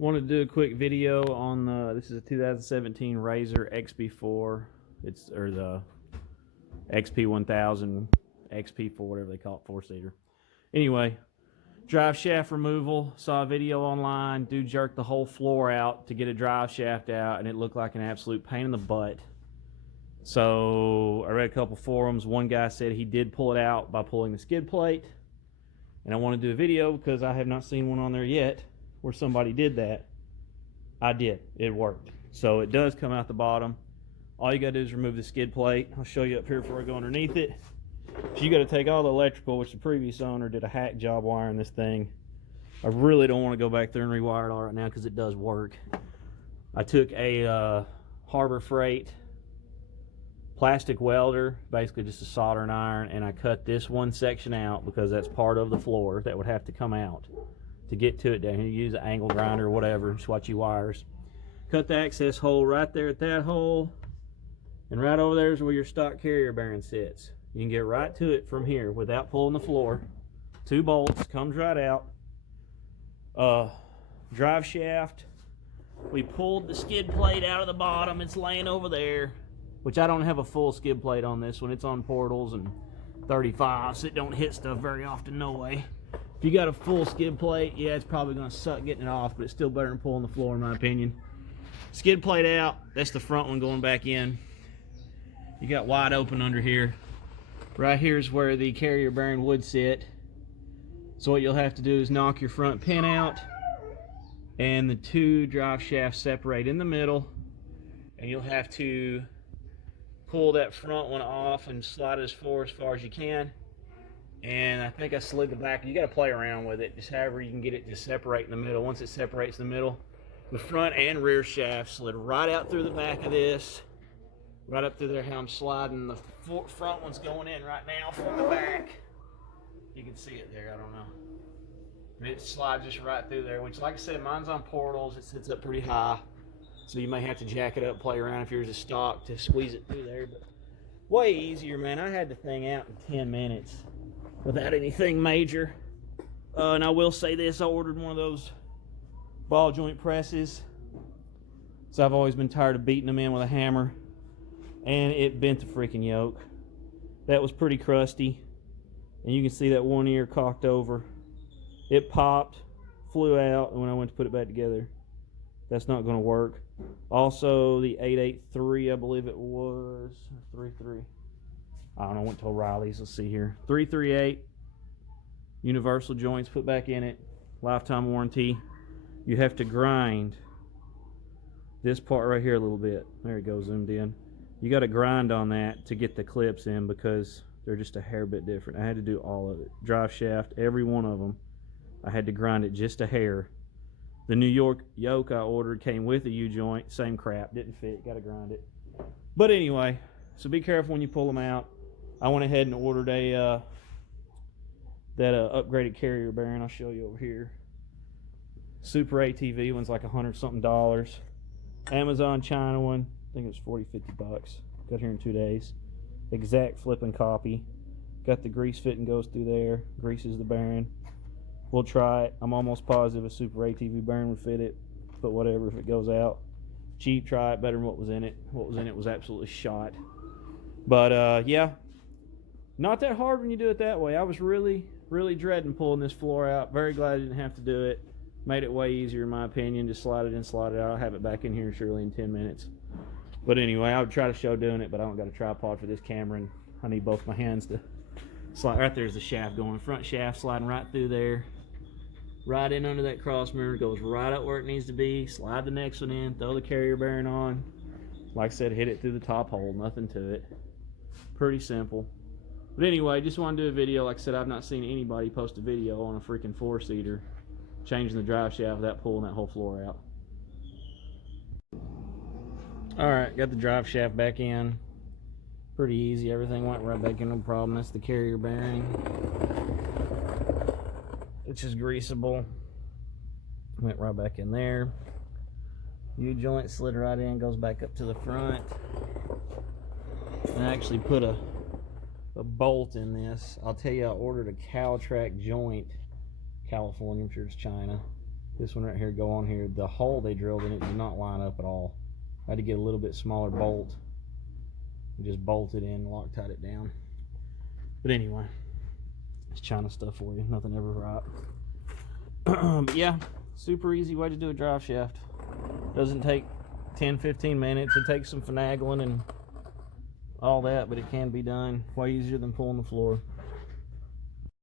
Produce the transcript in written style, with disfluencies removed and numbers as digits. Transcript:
Want to do a quick video on this is a 2017 Rzr xp4. It's the xp1000, xp4, whatever they call it, 4-seater. Anyway, drive shaft removal. Saw a video online. Dude jerked the whole floor out to get a drive shaft out, and it looked like an absolute pain in the butt. So I read a couple forums. One guy said he did pull it out by pulling the skid plate, and I want to do a video because I have not seen one on there yet where somebody did that. I did. It worked. So it does come out the bottom. All you got to do is remove the skid plate. I'll show you up here before I go underneath it. So you got to take all the electrical, which the previous owner did a hack job wiring this thing. I really don't want to go back there and rewire it all right now because it does work. I took a Harbor Freight plastic welder, basically just a soldering iron, and I cut this one section out because that's part of the floor that would have to come out to get to it down here. You use an angle grinder or whatever, swatchy wires. Cut the access hole right there at that hole, and right over there is where your stock carrier bearing sits. You can get right to it from here without pulling the floor. 2 bolts, comes right out. Drive shaft. We pulled the skid plate out of the bottom. It's laying over there, which I don't have a full skid plate on this one. It's on portals and 35s, so it don't hit stuff very often, no way. If you got a full skid plate, yeah, it's probably going to suck getting it off, but it's still better than pulling the floor in my opinion. Skid plate out, that's the front one going back in. You got wide open under here. Right here is where the carrier bearing would sit. So what you'll have to do is knock your front pin out, and the 2 drive shafts separate in the middle, and you'll have to pull that front one off and slide it as far as you can. And I think I slid the back. You got to play around with it, just however you can get it to separate in the middle. Once it separates in the middle, the front and rear shaft slid right out through the back of this, right up through there. How I'm sliding the front one's going in right now from the back. You can see it there. I don't know. And it slides just right through there. Which, like I said, mine's on portals. It sits up pretty high, so you may have to jack it up, play around if yours is stock to squeeze it through there. But way easier, man. I had the thing out in 10 minutes. Without anything major. And I will say this, I ordered one of those ball joint presses. So I've always been tired of beating them in with a hammer. And it bent the freaking yoke. That was pretty crusty. And you can see that one ear cocked over. It popped, flew out, and when I went to put it back together, that's not going to work. Also, the 883, I believe it was, or 33. I don't know, I went to O'Reilly's, let's see here. 338, universal joints put back in it, lifetime warranty. You have to grind this part right here a little bit. There it goes, zoomed in. You got to grind on that to get the clips in because they're just a hair bit different. I had to do all of it. Drive shaft, every one of them. I had to grind it just a hair. The New York yoke I ordered came with a U-joint, same crap, didn't fit, got to grind it. But anyway, so be careful when you pull them out. I went ahead and ordered a upgraded carrier bearing. I'll show you over here. Super ATV one's like $100-something. Amazon China one, I think it was $40-50. Got here in 2 days. Exact flipping copy. Got the grease fitting goes through there. Greases the bearing. We'll try it. I'm almost positive a Super ATV bearing would fit it, but whatever if it goes out. Cheap, try it. Better than what was in it. What was in it was absolutely shot. But yeah. Not that hard when you do it that way. I was really dreading pulling this floor out. Very glad I didn't have to do it. Made it way easier in my opinion. Just slide it in, slide it out. I'll have it back in here surely in 10 minutes. But anyway, I would try to show doing it, but I don't got a tripod for this camera, and I need both my hands to slide. Right there's the shaft going. Front shaft sliding right through there. Right in under that cross member. Goes right up where it needs to be. Slide the next one in. Throw the carrier bearing on. Like I said, hit it through the top hole. Nothing to it. Pretty simple. But anyway, just want to do a video. Like I said, I've not seen anybody post a video on a freaking 4-seater changing the drive shaft without pulling that whole floor out. Alright, got the drive shaft back in. Pretty easy. Everything went right back in, no problem. That's the carrier bearing. It's just greasable. Went right back in there. U-joint slid right in, goes back up to the front. And I actually put a bolt in this. I'll tell you, I ordered a Caltrack joint, California, I'm sure it's China. This one right here go on here. The hole they drilled in it did not line up at all. I had to get a little bit smaller bolt and just bolt it in, Loctite it down. But anyway, it's China stuff for you. Nothing ever right. But yeah, super easy way to do a drive shaft. Doesn't take 10-15 minutes. It takes some finagling and all that, but it can be done way easier than pulling the floor.